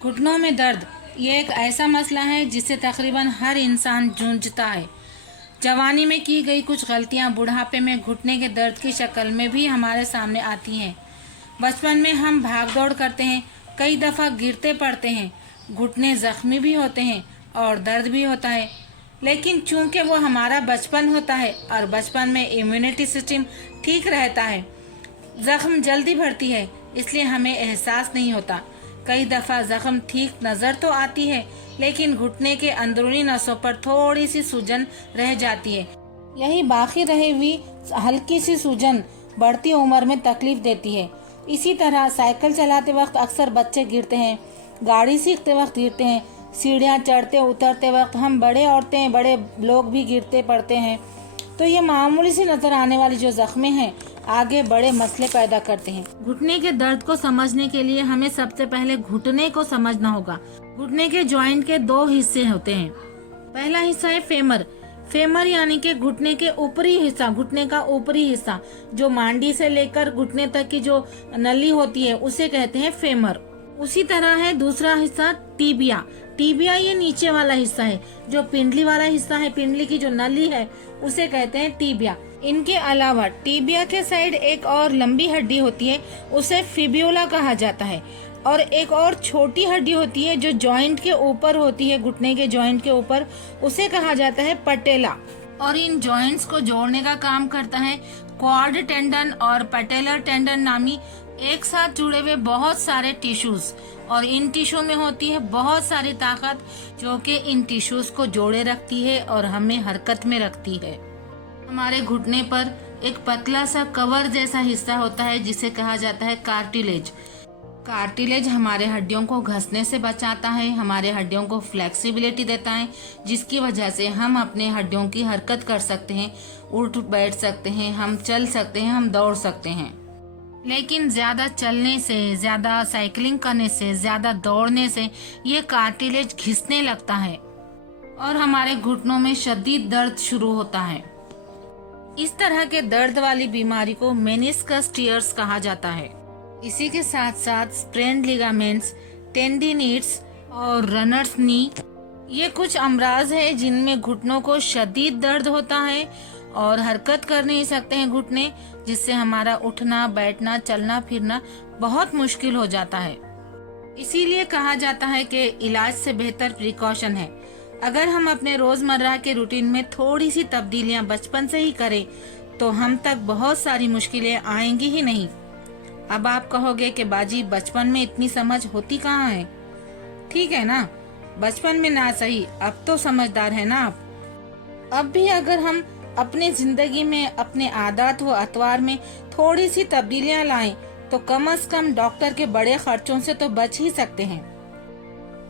घुटनों में दर्द ये एक ऐसा मसला है जिससे तकरीबन हर इंसान जूझता है। जवानी में की गई कुछ गलतियां बुढ़ापे में घुटने के दर्द की शक्ल में भी हमारे सामने आती हैं। बचपन में हम भाग दौड़ करते हैं, कई दफ़ा गिरते पड़ते हैं, घुटने ज़ख्मी भी होते हैं और दर्द भी होता है। लेकिन चूंकि वो हमारा बचपन होता है और बचपन में इम्यूनिटी सिस्टम ठीक रहता है, जख्म जल्दी भरती है, इसलिए हमें एहसास नहीं होता। कई दफ़ा जख्म ठीक नज़र तो आती है, लेकिन घुटने के अंदरूनी नसों पर थोड़ी सी सूजन रह जाती है। यही बाकी रही हुई हल्की सी सूजन बढ़ती उम्र में तकलीफ देती है। इसी तरह साइकिल चलाते वक्त अक्सर बच्चे गिरते हैं, गाड़ी सीखते वक्त गिरते हैं, सीढ़ियाँ चढ़ते उतरते वक्त हम बड़े औरतें बड़े लोग भी गिरते पड़ते हैं। तो ये मामूली सी नज़र आने वाली जो जख्में हैं आगे बड़े मसले पैदा करते हैं। घुटने के दर्द को समझने के लिए हमें सबसे पहले घुटने को समझना होगा। घुटने के जॉइंट के दो हिस्से होते हैं। पहला हिस्सा है फेमर। फेमर यानी कि घुटने के ऊपरी हिस्सा, घुटने का ऊपरी हिस्सा जो मांडी से लेकर घुटने तक की जो नली होती है उसे कहते हैं फेमर। उसी तरह है दूसरा हिस्सा टीबिया। टीबिया ये नीचे वाला हिस्सा है, जो पिंडली वाला हिस्सा है, पिंडली की जो नली है उसे कहते हैं टीबिया। इनके अलावा टीबिया के साइड एक और लंबी हड्डी होती है, उसे फिब्यूला कहा जाता है। और एक और छोटी हड्डी होती है जो जॉइंट के ऊपर होती है, घुटने के जॉइंट के ऊपर, उसे कहा जाता है पटेला। और इन जॉइंट्स को जोड़ने का काम करता है क्वाड टेंडन और पटेलर टेंडन नामी एक साथ जुड़े हुए बहुत सारे टिश्यूज। और इन टिश्यू में होती है बहुत सारी ताकत जो कि इन टिश्यूज को जोड़े रखती है और हमें हरकत में रखती है। हमारे घुटने पर एक पतला सा कवर जैसा हिस्सा होता है जिसे कहा जाता है कार्टिलेज। कार्टिलेज हमारे हड्डियों को घसने से बचाता है, हमारे हड्डियों को फ्लेक्सिबिलिटी देता है, जिसकी वजह से हम अपने हड्डियों की हरकत कर सकते हैं, उठ बैठ सकते हैं, हम चल सकते हैं, हम दौड़ सकते हैं। लेकिन ज़्यादा चलने से, ज़्यादा साइकिलिंग करने से, ज़्यादा दौड़ने से ये कार्टिलेज घिसने लगता है और हमारे घुटनों में शदीद दर्द शुरू होता है। इस तरह के दर्द वाली बीमारी को मेनिस्कस टियर्स कहा जाता है। इसी के साथ साथ स्प्रेन्ड लिगामेंट्स, टेंडिनिट्स और रनर्स नी ये कुछ अमराज है जिनमें घुटनों को शदीद दर्द होता है और हरकत कर नहीं सकते हैं घुटने, जिससे हमारा उठना बैठना चलना फिरना बहुत मुश्किल हो जाता है। इसीलिए कहा जाता है कि इलाज से बेहतर प्रिकॉशन है। अगर हम अपने रोजमर्रा के रूटीन में थोड़ी सी तब्दीलियां बचपन से ही करें तो हम तक बहुत सारी मुश्किलें आएंगी ही नहीं। अब आप कहोगे कि बाजी बचपन में इतनी समझ होती कहाँ है? ठीक है ना, बचपन में ना सही, अब तो समझदार है ना आप। अब भी अगर हम अपने जिंदगी में अपने आदत व अतवार में थोड़ी सी तब्दीलियां लाएं तो कम से कम डॉक्टर के बड़े खर्चों से तो बच ही सकते हैं।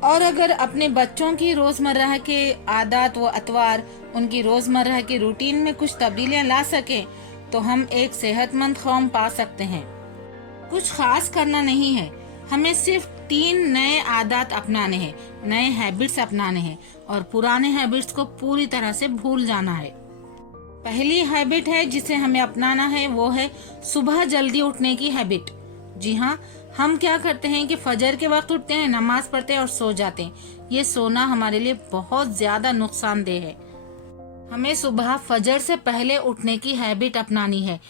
और अगर अपने बच्चों की रोजमर्रा के आदत व अतवार, उनकी रोजमर्रा के रूटीन में कुछ तब्दीलियां ला सके तो हम एक सेहतमंद कौम पा सकते हैं। कुछ खास करना नहीं है, हमें सिर्फ 3 नए आदत अपनाने हैं, नए हैबिट्स अपनाने हैं और पुराने हैबिट्स को पूरी तरह से भूल जाना है। पहली हैबिट है जिसे हमें अपनाना है वो है सुबह जल्दी उठने की हैबिट। जी हाँ, हम क्या करते हैं कि फजर के वक्त उठते हैं, नमाज पढ़ते हैं और सो जाते हैं। ये सोना हमारे लिए बहुत ज्यादा नुकसानदेह है। हमें सुबह फजर से पहले उठने की हैबिट अपनानी है।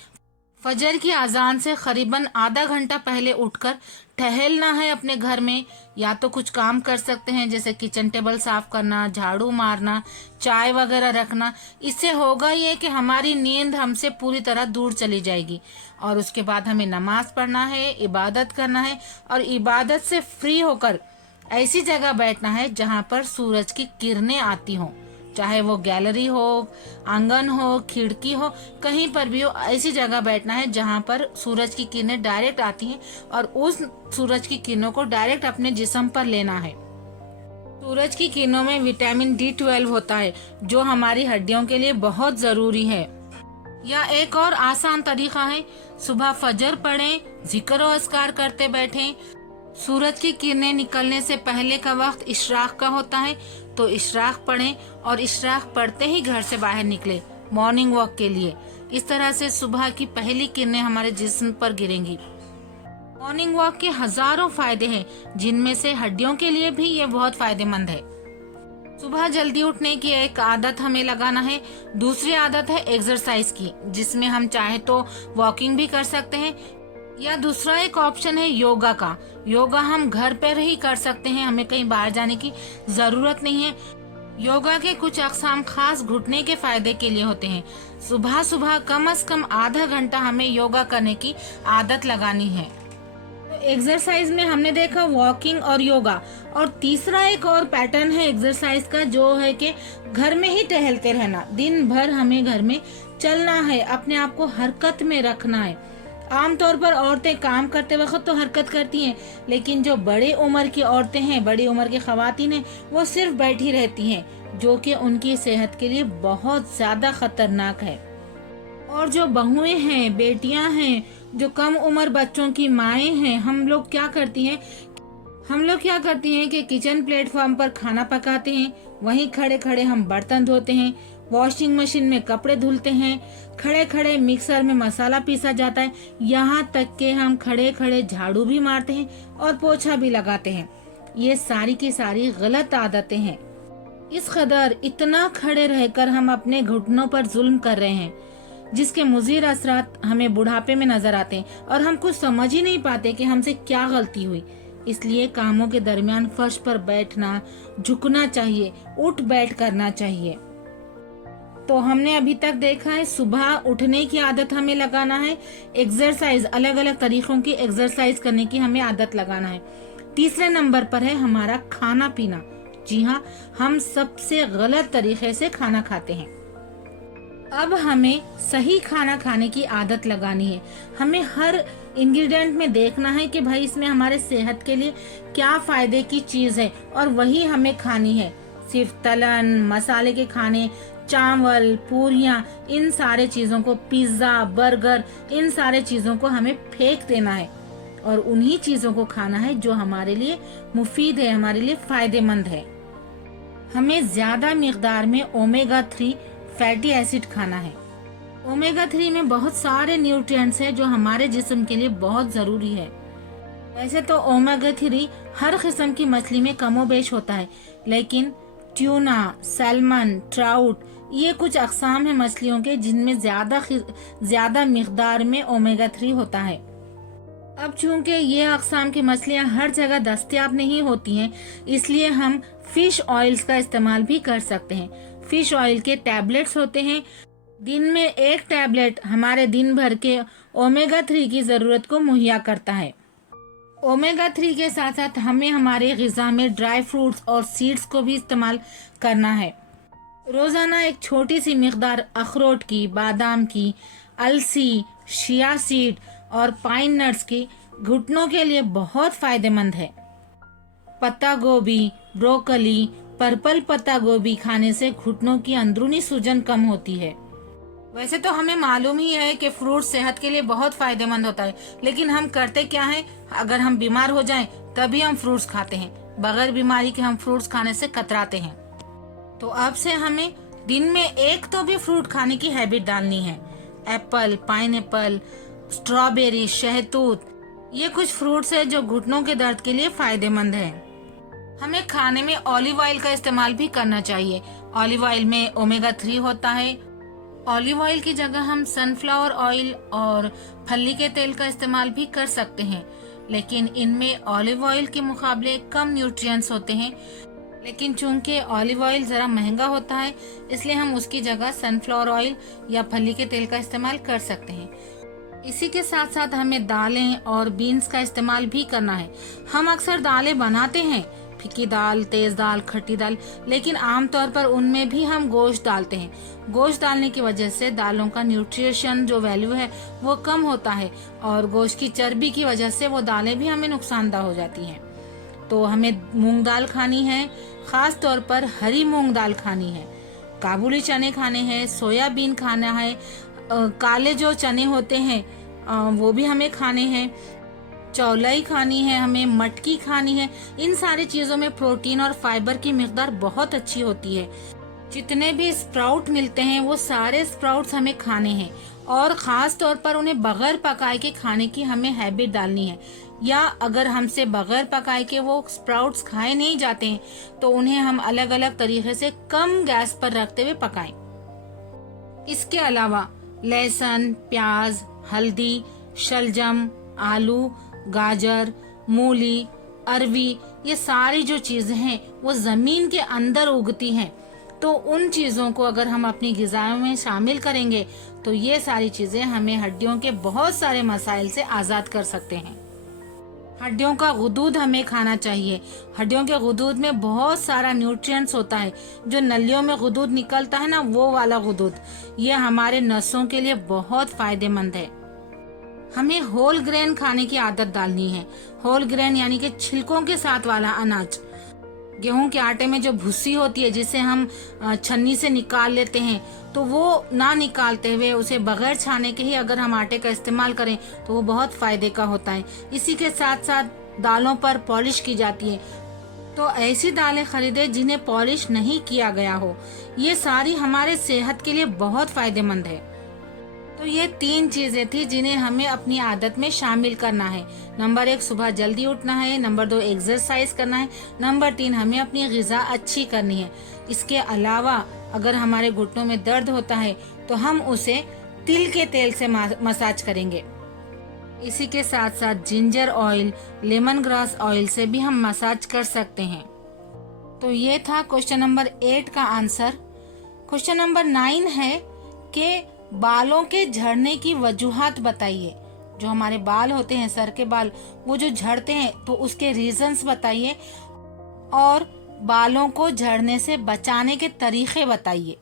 फजर की अजान से करीबन आधा घंटा पहले उठकर टहलना है अपने घर में, या तो कुछ काम कर सकते हैं जैसे किचन टेबल साफ करना, झाड़ू मारना, चाय वगैरह रखना। इससे होगा ये कि हमारी नींद हमसे पूरी तरह दूर चली जाएगी। और उसके बाद हमें नमाज पढ़ना है, इबादत करना है और इबादत से फ्री होकर ऐसी जगह बैठना है जहाँ पर सूरज की किरणें आती हों, चाहे वो गैलरी हो, आंगन हो, खिड़की हो, कहीं पर भी हो, ऐसी जगह बैठना है जहां पर सूरज की किरणें डायरेक्ट आती हैं और उस सूरज की किरणों को डायरेक्ट अपने जिस्म पर लेना है। सूरज की किरणों में विटामिन D12 होता है जो हमारी हड्डियों के लिए बहुत जरूरी है। या एक और आसान तरीका है, सुबह फजर पढ़ें, जिक्र और अस्कार करते बैठें। सूरज की किरणें निकलने से पहले का वक्त इशराक का होता है, तो इशराक पढ़ें और इशराक पढ़ते ही घर से बाहर निकले मॉर्निंग वॉक के लिए। इस तरह से सुबह की पहली किरणें हमारे जिस्म पर गिरेंगी। मॉर्निंग वॉक के हजारों फायदे हैं, जिनमें से हड्डियों के लिए भी ये बहुत फायदेमंद है। सुबह जल्दी उठने की एक आदत हमें लगाना है। दूसरी आदत है एक्सरसाइज की, जिसमें हम चाहे तो वॉकिंग भी कर सकते हैं, या दूसरा एक ऑप्शन है योगा का। योगा हम घर पर ही कर सकते हैं, हमें कहीं बाहर जाने की जरूरत नहीं है। योगा के कुछ अक़साम खास घुटने के फायदे के लिए होते हैं। सुबह सुबह कम से कम आधा घंटा हमें योगा करने की आदत लगानी है। तो एक्सरसाइज में हमने देखा वॉकिंग और योगा, और तीसरा एक और पैटर्न है एक्सरसाइज का, जो है कि घर में ही टहलते रहना। दिन भर हमें घर में चलना है, अपने आप को हरकत में रखना है। आमतौर पर औरतें काम करते वक्त तो हरकत करती हैं, लेकिन जो बड़ी उम्र की औरतें हैं, बड़ी उम्र की खवातीन हैं, वो सिर्फ बैठी रहती हैं, जो कि उनकी सेहत के लिए बहुत ज्यादा खतरनाक है। और जो बहुएं हैं, बेटियां हैं, जो कम उम्र बच्चों की माएँ हैं, हम लोग क्या करती हैं कि किचन प्लेटफॉर्म पर खाना पकाते हैं, वहीं खड़े खड़े हम बर्तन धोते हैं, वॉशिंग मशीन में कपड़े धुलते हैं, खड़े खड़े मिक्सर में मसाला पीसा जाता है, यहाँ तक कि हम खड़े खड़े झाड़ू भी मारते हैं और पोछा भी लगाते हैं। ये सारी की सारी गलत आदतें हैं। इस कदर इतना खड़े रहकर हम अपने घुटनों पर जुल्म कर रहे हैं, जिसके मुज़िर असरात हमें बुढ़ापे में नजर आते हैं और हम कुछ समझ ही नहीं पाते कि हमसे क्या गलती हुई। इसलिए कामों के दरमियान फर्श पर बैठना, झुकना चाहिए, उठ बैठ करना चाहिए। तो हमने अभी तक देखा है सुबह उठने की आदत हमें लगाना है, एक्सरसाइज, अलग अलग तरीकों की एक्सरसाइज करने की हमें आदत लगाना है। तीसरे नंबर पर है हमारा खाना पीना। जी हाँ, हम सबसे गलत तरीके से खाना खाते हैं। अब हमें सही खाना खाने की आदत लगानी है। हमें हर इंग्रेडिएंट में देखना है कि भाई इसमें हमारे सेहत के लिए क्या फायदे की चीज है, और वही हमें खानी है। सिर्फ तलन मसाले के खाने, चावल, पूरियां, इन सारे चीजों को, पिज्जा, बर्गर, इन सारे चीजों को हमें फेंक देना है और उन्हीं चीजों को खाना है जो हमारे लिए मुफीद है, हमारे लिए फायदेमंद है। हमें ज्यादा मिकदार में ओमेगा 3 फैटी एसिड खाना है। ओमेगा 3 में बहुत सारे न्यूट्रिएंट्स हैं जो हमारे जिस्म के लिए बहुत जरूरी है। वैसे तो ओमेगा 3 हर किस्म की मछली में कमोबेश होता है, लेकिन ट्यूना, सैल्मन, ट्राउट, ये कुछ अक़साम है मछलियों के जिनमें ज्यादा मिकदार में ओमेगा 3 होता है। अब चूंकि ये अक़साम की मछलियाँ हर जगह दस्तयाब नहीं होती हैं, इसलिए हम फिश ऑयल्स का इस्तेमाल भी कर सकते हैं। फिश ऑयल के टैबलेट्स होते हैं। दिन में एक टैबलेट हमारे दिन भर के ओमेगा 3 की जरूरत को मुहैया करता है। ओमेगा 3 के साथ साथ हमें हमारे ग़िज़ा में ड्राई फ्रूट्स और सीड्स को भी इस्तेमाल करना है। रोजाना एक छोटी सी मिकदार अखरोट की, बादाम की, अलसी, शिया सीड और पाइन नट्स की घुटनों के लिए बहुत फायदेमंद है। पत्ता गोभी, ब्रोकली, पर्पल पत्ता गोभी खाने से घुटनों की अंदरूनी सूजन कम होती है। वैसे तो हमें मालूम ही है कि फ्रूट सेहत के लिए बहुत फायदेमंद होता है, लेकिन हम करते क्या हैं, अगर हम बीमार हो जाएं तभी हम फ्रूट्स खाते हैं, बगैर बीमारी के हम फ्रूट्स खाने से कतराते हैं। तो अब से हमें दिन में एक तो भी फ्रूट खाने की हैबिट डालनी है। एप्पल, पाइनएप्पल, स्ट्रॉबेरी, शहतूत, ये कुछ फ्रूट्स है जो घुटनों के दर्द के लिए फायदेमंद है। हमें खाने में ऑलिव ऑयल का इस्तेमाल भी करना चाहिए। ऑलिव ऑयल में ओमेगा 3 होता है। ऑलिव ऑयल की जगह हम सनफ्लावर ऑयल और फली के तेल का इस्तेमाल भी कर सकते हैं, लेकिन इनमें ऑलिव ऑयल के मुकाबले कम न्यूट्रिएंट्स होते हैं। लेकिन चूंकि ऑलिव ऑयल ज़रा महंगा होता है, इसलिए हम उसकी जगह सनफ्लावर ऑयल या फली के तेल का इस्तेमाल कर सकते हैं। इसी के साथ साथ हमें दालें और बीन्स का इस्तेमाल भी करना है। हम अक्सर दालें बनाते हैं, फीकी दाल, तेज दाल, खट्टी दाल, लेकिन आमतौर पर उनमें भी हम गोश्त डालते हैं। गोश्त डालने की वजह से दालों का न्यूट्रिशन जो वैल्यू है वो कम होता है, और गोश्त की चर्बी की वजह से वो दालें भी हमें नुकसानदा हो जाती हैं। तो हमें मूंग दाल खानी है, खास तौर पर हरी मूंग दाल खानी है। काबुली चने खाने हैं, सोयाबीन खाना है, काले जो चने होते हैं वो भी हमें खाने हैं, चौलाई खानी है, हमें मटकी खानी है। इन सारी चीजों में प्रोटीन और फाइबर की मिकदार बहुत अच्छी होती है। जितने भी स्प्राउट मिलते हैं वो सारे स्प्राउट्स हमें खाने हैं, और खास तौर पर उन्हें बगैर पकाए के खाने की हमें हैबिट डालनी है। या अगर हमसे बगैर पकाए के वो स्प्राउट्स खाए नहीं जाते हैं तो उन्हें हम अलग अलग तरीके से कम गैस पर रखते हुए पकाएं। इसके अलावा लहसुन, प्याज, हल्दी, शलजम, आलू, गाजर, मूली, अरवी, ये सारी जो चीजें हैं वो जमीन के अंदर उगती हैं। तो उन चीजों को अगर हम अपनी ग़िज़ाओं में शामिल करेंगे तो ये सारी चीजें हमें हड्डियों के बहुत सारे मसाइल से आज़ाद कर सकते हैं। हड्डियों का गुदूद हमें खाना चाहिए। हड्डियों के गुदूद में बहुत सारा न्यूट्रिएंट्स होता है। जो नलियों में गुदूद निकलता है ना, वो वाला गुदूद, ये हमारे नसों के लिए बहुत फायदेमंद है। हमें होल ग्रेन खाने की आदत डालनी है। होल ग्रेन यानी कि छिलकों के साथ वाला अनाज। गेहूं के आटे में जो भुस्सी होती है जिसे हम छन्नी से निकाल लेते हैं, तो वो ना निकालते हुए उसे बगैर छाने के ही अगर हम आटे का इस्तेमाल करें तो वो बहुत फायदे का होता है। इसी के साथ साथ दालों पर पॉलिश की जाती है, तो ऐसी दालें खरीदें जिन्हें पॉलिश नहीं किया गया हो। ये सारी हमारे सेहत के लिए बहुत फायदेमंद है। तो ये 3 चीजें थी जिन्हें हमें अपनी आदत में शामिल करना है। नंबर 1, सुबह जल्दी उठना है। नंबर 2, एक्सरसाइज करना है। नंबर 3, हमें अपनी ग़िज़ा अच्छी करनी है। इसके अलावा अगर हमारे घुटनों में दर्द होता है तो हम उसे तिल के तेल से मसाज करेंगे। इसी के साथ साथ ginger oil, lemon grass oil से भी हम मसाज कर सकते हैं। तो ये था क्वेश्चन नंबर 8 का आंसर। क्वेश्चन नंबर 9 है कि बालों के झड़ने की वजूहात बताइए। जो हमारे बाल होते हैं, सर के बाल, वो जो झड़ते हैं तो उसके रीजंस बताइए और बालों को झड़ने से बचाने के तरीके बताइए।